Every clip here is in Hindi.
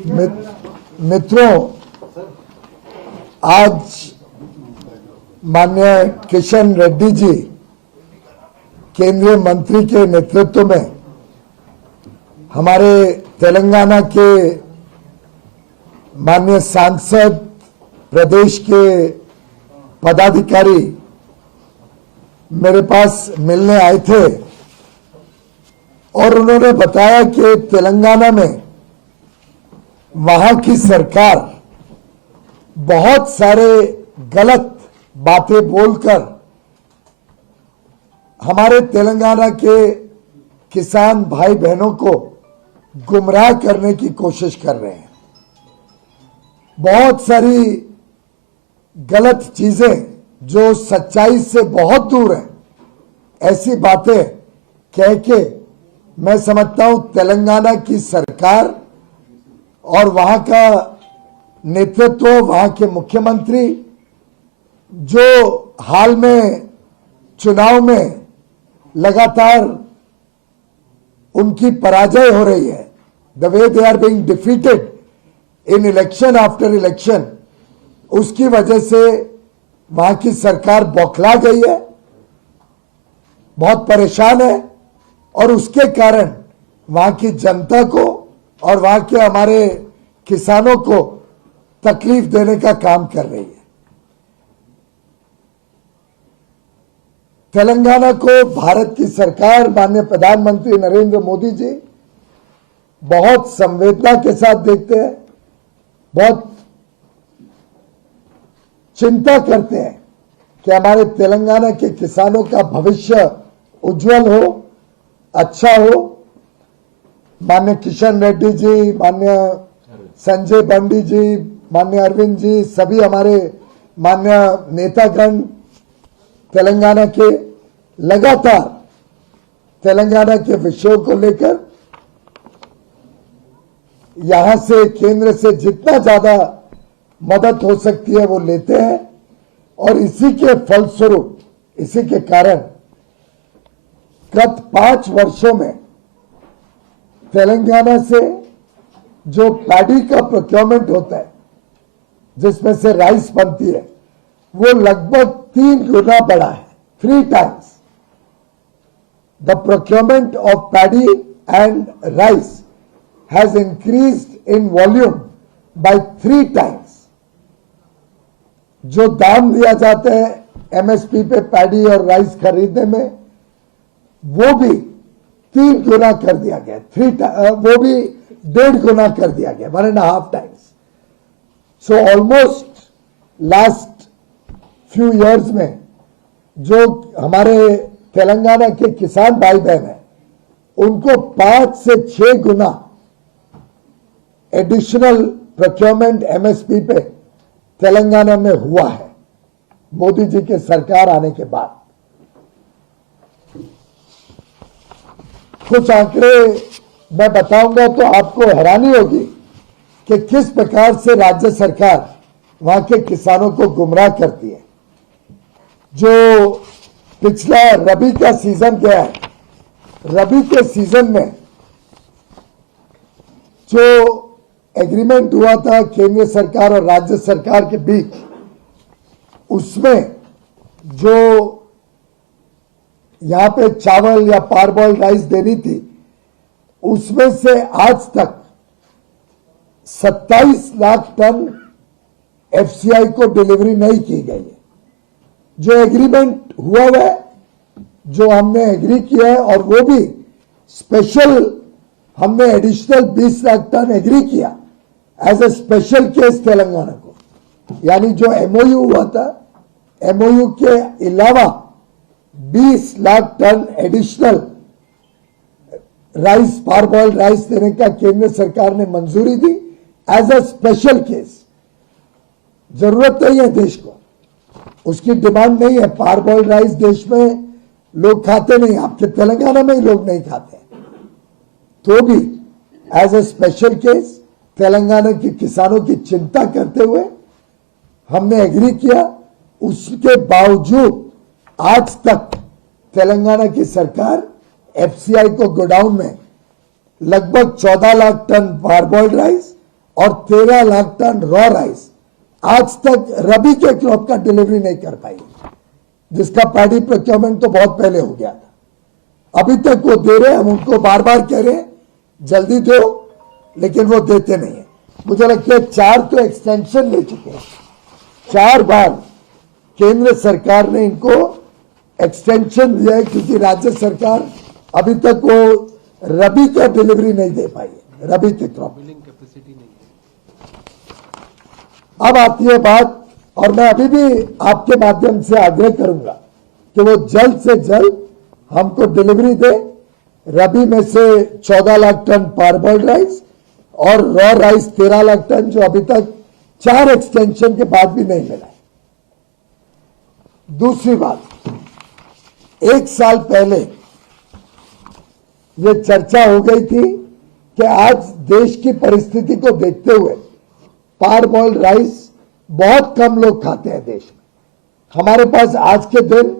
मित्रों, आज माननीय किशन रेड्डी जी केंद्रीय मंत्री के नेतृत्व में हमारे तेलंगाना के माननीय सांसद, प्रदेश के पदाधिकारी मेरे पास मिलने आए थे और उन्होंने बताया कि तेलंगाना में वहां की सरकार बहुत सारे गलत बातें बोलकर हमारे तेलंगाना के किसान भाई बहनों को गुमराह करने की कोशिश कर रहे हैं। बहुत सारी गलत चीजें जो सच्चाई से बहुत दूर है, ऐसी बातें कह के मैं समझता हूं तेलंगाना की सरकार और वहां का नेतृत्व, वहां के मुख्यमंत्री जो हाल में चुनाव में लगातार उनकी पराजय हो रही है, the way they are being defeated in election after election, उसकी वजह से वहां की सरकार बौखला गई है, बहुत परेशान है और उसके कारण वहां की जनता को और वहां के हमारे किसानों को तकलीफ देने का काम कर रही है। तेलंगाना को भारत की सरकार, माननीय प्रधानमंत्री नरेंद्र मोदी जी बहुत संवेदना के साथ देखते हैं, बहुत चिंता करते हैं कि हमारे तेलंगाना के किसानों का भविष्य उज्जवल हो, अच्छा हो। माननीय किशन रेड्डी जी, माननीय संजय बंडी जी, माननीय अरविंद जी, सभी हमारे माननीय नेतागण तेलंगाना के लगातार तेलंगाना के विषयों को लेकर यहां से केंद्र से जितना ज्यादा मदद हो सकती है वो लेते हैं और इसी के फलस्वरूप, इसी के कारण गत 5 वर्षों में तेलंगाना से जो पैडी का प्रोक्योरमेंट होता है, जिसमें से राइस बनती है, वो लगभग 3 गुना बढ़ा है, 3 times. The procurement of paddy and rice has increased in volume by 3 times. जो दाम दिया जाता है एमएसपी पे पैडी और राइस खरीदने में, वो भी 3 गुना कर दिया गया, वो भी 1.5 गुना कर दिया गया, 1.5 times. So almost last few years में जो हमारे तेलंगाना के किसान भाई बहन हैं, उनको 5 से 6 गुना एडिशनल प्रोक्योरमेंट एमएसपी पे तेलंगाना में हुआ है मोदी जी के सरकार आने के बाद। कुछ आंकड़े मैं बताऊंगा तो आपको हैरानी होगी कि किस प्रकार से राज्य सरकार वहां के किसानों को गुमराह करती है। जो पिछला रबी का सीजन गया है, रबी के सीजन में जो एग्रीमेंट हुआ था केंद्र सरकार और राज्य सरकार के बीच, उसमें जो यहां पे चावल या पारबॉइल राइस देनी थी, उसमें से आज तक 27 लाख टन एफसीआई को डिलीवरी नहीं की गई है। जो एग्रीमेंट हुआ है, जो हमने एग्री किया है, और वो भी स्पेशल हमने एडिशनल 20 लाख टन एग्री किया as a special case Telangana को, यानी जो एमओयू हुआ था, एमओयू के अलावा 20 lakh ton additional rice, parboiled rice देने का केंद्र सरकार ने मंजूरी दी एज अ स्पेशल केस। जरूरत नहीं है देश को, उसकी डिमांड नहीं है। पारबॉइल्ड राइस देश में लोग खाते नहीं, आपके तेलंगाना में ही लोग नहीं खाते, तो भी as a special case Telangana के किसानों की चिंता करते हुए हमने एग्री किया। उसके बावजूद आज तक तेलंगाना की सरकार एफसीआई को गोडाउन में लगभग 14 लाख टन पारबॉइल्ड राइस और 13 लाख टन रॉ राइस आज तक रबी के क्रॉप का डिलीवरी नहीं कर पाई, जिसका पैडी प्रोक्योरमेंट तो बहुत पहले हो गया था। अभी तक वो दे रहे, हम उनको बार बार कह रहे हैं जल्दी दो, लेकिन वो देते नहीं है। मुझे लगता है 4 तो एक्सटेंशन ले चुके हैं, 4 बार केंद्र सरकार ने इनको एक्सटेंशन दिया है, क्योंकि राज्य सरकार अभी तक वो रबी का डिलीवरी नहीं दे पाई है, रबी के क्रॉप। अब आती है बात, और मैं अभी भी आपके माध्यम से आग्रह करूंगा कि वो जल्द से जल्द हमको डिलीवरी दे। रबी में से 14 लाख टन पारबॉइल्ड राइस और रॉ राइस 13 लाख टन, जो अभी तक 4 एक्सटेंशन के बाद भी नहीं मिला है। दूसरी बात, 1 साल पहले ये चर्चा हो गई थी कि आज देश की परिस्थिति को देखते हुए पारबॉइल्ड राइस बहुत कम लोग खाते हैं देश में। हमारे पास आज के दिन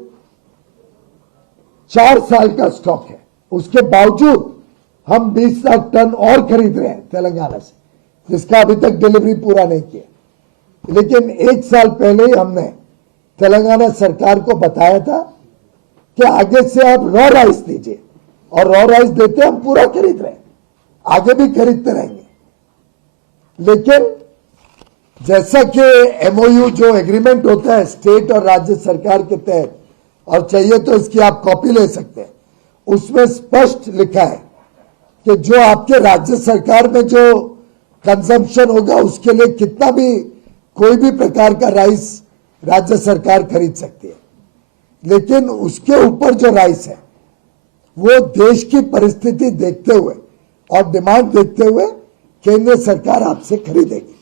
4 साल का स्टॉक है, उसके बावजूद हम 20 लाख टन और खरीद रहे हैं तेलंगाना से, जिसका अभी तक डिलीवरी पूरा नहीं किया। लेकिन 1 साल पहले ही हमने तेलंगाना सरकार को बताया था कि आगे से आप रॉ राइस दीजिए, और रॉ राइस देते हम पूरा खरीद रहे हैं, आगे भी खरीदते रहेंगे। लेकिन जैसा कि एमओयू जो एग्रीमेंट होता है स्टेट और राज्य सरकार के तहत, और चाहिए तो इसकी आप कॉपी ले सकते हैं, उसमें स्पष्ट लिखा है कि जो आपके राज्य सरकार में जो कंजम्पशन होगा उसके लिए कितना भी कोई भी प्रकार का राइस राज्य सरकार खरीद सकती है। लेकिन उसके ऊपर जो राइस है वो देश की परिस्थिति देखते हुए और डिमांड देखते हुए केंद्र सरकार आपसे खरीदेगी।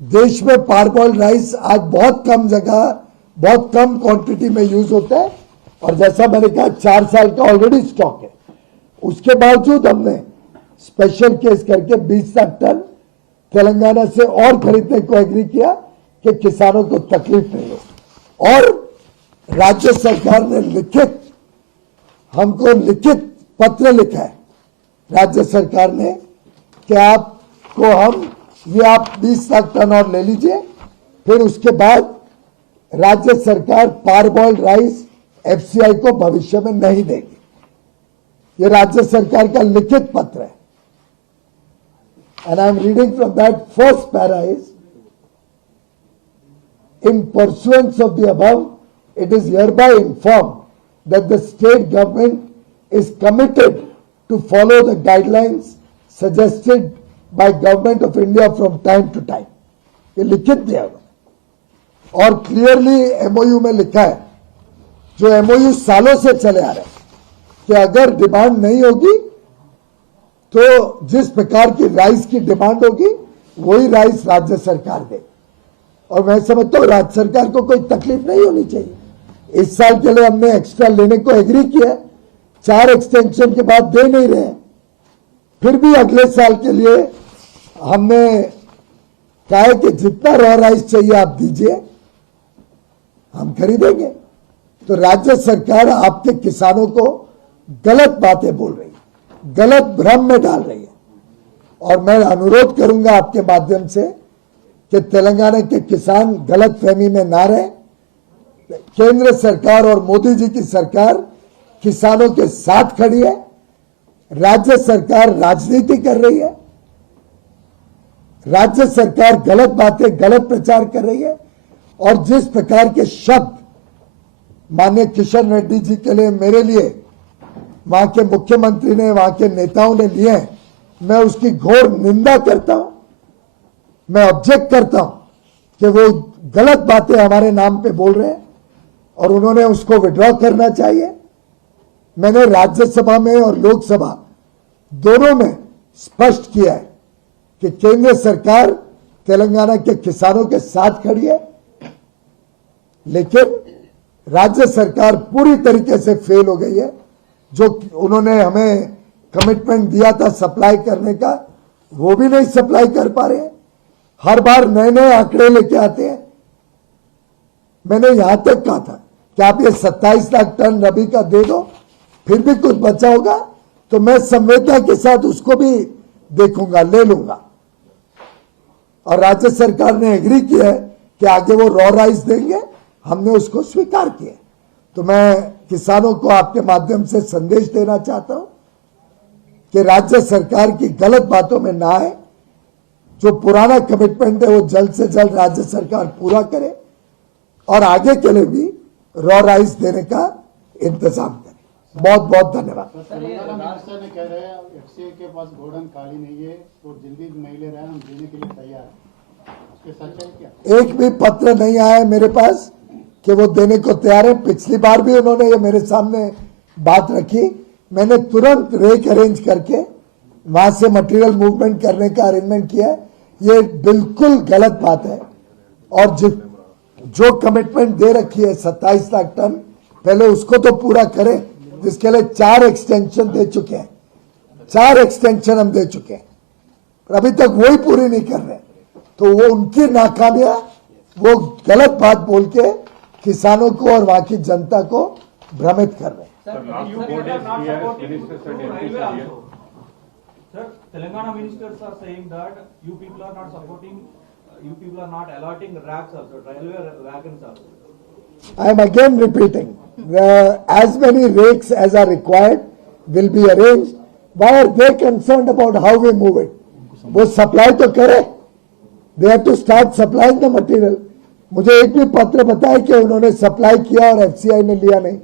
देश में पारबॉइल्ड राइस आज बहुत कम जगह, बहुत कम क्वांटिटी में यूज होता है, और जैसा मैंने कहा 4 साल का ऑलरेडी स्टॉक है। उसके बावजूद हमने स्पेशल केस करके 20 लाख टन तेलंगाना से और खरीदने को एग्री किया कि किसानों को तकलीफ नहीं हो। और राज्य सरकार ने हमको लिखित पत्र लिखा है राज्य सरकार ने कि आपको हम ये आप 20 लाख टन और ले लीजिए, फिर उसके बाद राज्य सरकार पारबॉइल्ड राइस एफसीआई को भविष्य में नहीं देगी। ये राज्य सरकार का लिखित पत्र है, and I am reading from that first para is, in pursuance of the above, it is hereby informed that the state government is committed to follow the guidelines suggested by Government of India from time to time. ये लिखित दिया हुआ और क्लियरली एमओयू में लिखा है, जो एमओयू सालों से चले आ रहे हैं, कि अगर डिमांड नहीं होगी तो जिस प्रकार की राइस की डिमांड होगी वही राइस राज्य सरकार दे। और मैं समझता हूं राज्य सरकार को कोई तकलीफ नहीं होनी चाहिए। इस साल के लिए हमने एक्स्ट्रा लेने को एग्री किया, 4 एक्सटेंशन के बाद दे नहीं रहे, फिर भी अगले साल के लिए हमने कहा है कि जितना रॉ राइस चाहिए आप दीजिए, हम खरीदेंगे। तो राज्य सरकार आपके किसानों को गलत बातें बोल रही है, गलत भ्रम में डाल रही है। और मैं अनुरोध करूंगा आपके माध्यम से कि तेलंगाना के किसान गलत फहमी में ना रहे। केंद्र सरकार और मोदी जी की सरकार किसानों के साथ खड़ी है। राज्य सरकार राजनीति कर रही है, राज्य सरकार गलत बातें, गलत प्रचार कर रही है। और जिस प्रकार के शब्द माननीय किशन रेड्डी जी के लिए, मेरे लिए, वहां के मुख्यमंत्री ने, वहां के नेताओं ने लिए हैं, मैं उसकी घोर निंदा करता हूं। मैं ऑब्जेक्ट करता हूं कि वो गलत बातें हमारे नाम पे बोल रहे हैं और उन्होंने उसको विड्रॉ करना चाहिए। मैंने राज्यसभा में और लोकसभा दोनों में स्पष्ट किया है कि केंद्र सरकार तेलंगाना के किसानों के साथ खड़ी है, लेकिन राज्य सरकार पूरी तरीके से फेल हो गई है। जो उन्होंने हमें कमिटमेंट दिया था सप्लाई करने का, वो भी नहीं सप्लाई कर पा रहे हैं। हर बार नए नए आंकड़े लेके आते हैं। मैंने यहां तक कहा था कि आप ये 27 लाख टन रबी का दे दो, फिर भी कुछ बचा होगा तो मैं संवेदना के साथ उसको भी देखूंगा, ले लूंगा। और राज्य सरकार ने एग्री किया है कि आगे वो रॉ राइस देंगे, हमने उसको स्वीकार किया। तो मैं किसानों को आपके माध्यम से संदेश देना चाहता हूं कि राज्य सरकार की गलत बातों में ना आए। जो पुराना कमिटमेंट है वो जल्द से जल्द राज्य सरकार पूरा करे और आगे के लिए भी रॉ राइस देने का इंतजाम करे। बहुत बहुत धन्यवाद। तेलंगाना मिनिस्टर ने कह रहे हैं एफसीआई के पास गोडाउन खाली नहीं है तो जल्दी नहीं ले रहे हैं, हम देने के लिए तैयार हैं। उसके सच्चाई क्या? एक भी पत्र नहीं आया है मेरे पास कि वो देने को तैयार है। पिछली बार भी उन्होंने ये मेरे सामने बात रखी, मैंने तुरंत रेक अरेंज करके वहां से मटेरियल मूवमेंट करने का अरेंजमेंट किया है। ये बिल्कुल गलत बात है। और जो कमिटमेंट दे रखी है 27 लाख टन, पहले उसको तो पूरा करें, जिसके लिए 4 एक्सटेंशन दे चुके हैं। 4 एक्सटेंशन हम दे चुके हैं, पर अभी तक वही पूरी नहीं कर रहे। तो वो उनकी नाकामियां, वो गलत बात बोल के किसानों को और वहां की जनता को भ्रमित कर रहे हैं। Sir, Telangana ministers are saying that you people are not supporting, you people are not allotting racks also, railway wagons also. I am again repeating, as many rakes as are required will be arranged. Why are they concerned about how we move it? वो सप्लाई तो करे, they have to start supplying the material. मुझे एक भी पत्र बताया कि उन्होंने सप्लाई किया और एफसीआई ने लिया नहीं।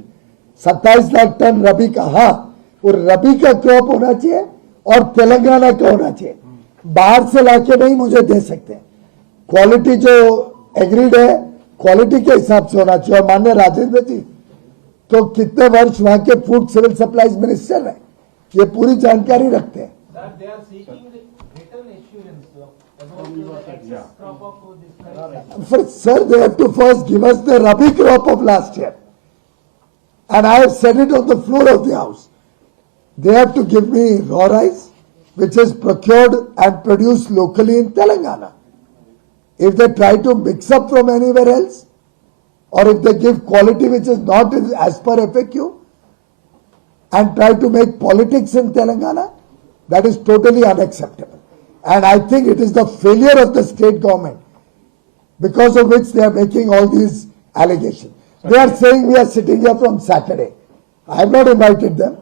27 लाख टन रबी का, हाँ वो रबी का क्रॉप होना चाहिए और तेलंगाना का होना चाहिए, बाहर से लाके नहीं मुझे दे सकते। क्वालिटी जो एग्रीड है क्वालिटी के हिसाब से होना चाहिए। और माननीय राजेंद्र जी तो कितने वर्ष वहां के फूड सिविल सप्लाईज मिनिस्टर है, ये पूरी जानकारी रखते हैं। Sir, they have to first give us the rabi crop of last year, and I have said it on the floor of the house. They have to give me raw rice, which is procured and produced locally in Telangana. If they try to mix up from anywhere else, or if they give quality which is not as per FAQ, and try to make politics in Telangana, that is totally unacceptable. And I think it is the failure of the state government because of which they are making all these allegations. They are saying we are sitting here from Saturday. I have not invited them.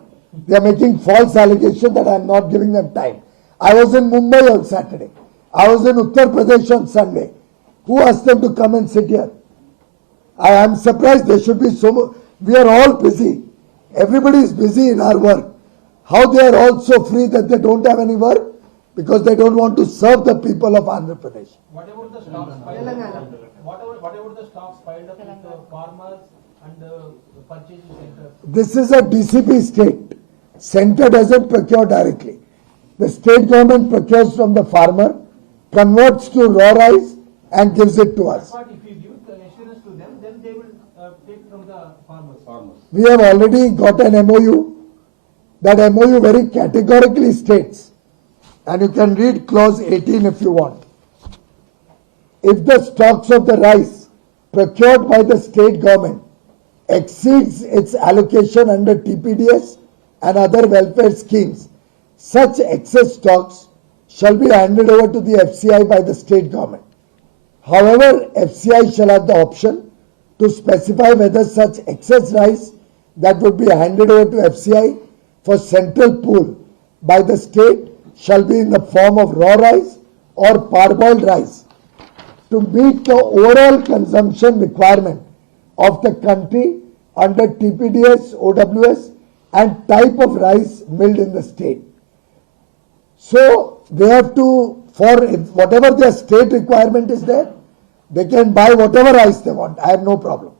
They are making false allegations that I am not giving them time. I was in Mumbai on Saturday. I was in Uttar Pradesh on Sunday. Who asked them to come and sit here? I am surprised they should be so. We are all busy. Everybody is busy in our work. How they are all so free that they don't have any work? Because they don't want to serve the people of Andhra Pradesh. What about the stocks piled up? What about the stocks piled up with the farmers and the purchasing centers? This is a DCP state. Center doesn't procure directly. The state government procures from the farmer, converts to raw rice and gives it to us. But if you give the assurance to them, then they will take from the farmers. We have already got an MOU. That MOU very categorically states, and you can read clause 18 if you want. If the stocks of the rice procured by the state government exceeds its allocation under TPDS and other welfare schemes, such excess stocks shall be handed over to the FCI by the state government. However, FCI shall have the option to specify whether such excess rice that would be handed over to FCI for central pool by the state shall be in the form of raw rice or parboiled rice to meet the overall consumption requirement of the country under TPDS, OWS and type of rice milled in the state. So they have to, for whatever their state requirement is there, they can buy whatever rice they want. I have no problem.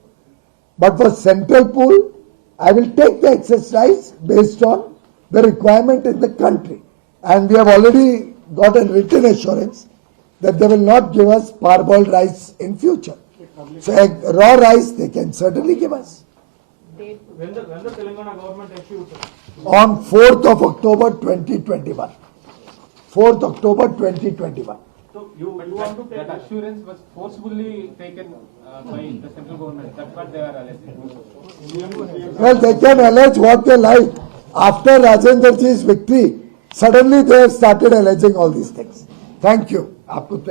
But for central pool, I will take the excess rice based on the requirement in the country. And we have already got a written assurance that they will not give us parboiled rice in future. So raw rice they can certainly give us. When the Telangana government issued On 4th of October 2021. 4th October 2021. so you want to take That assurance was forcefully taken by the central government. That's what they are alleging. Well, they can allege what they like. After Rajendra ji's victory, Suddenly they have started alleging all these things. Thank you. आपको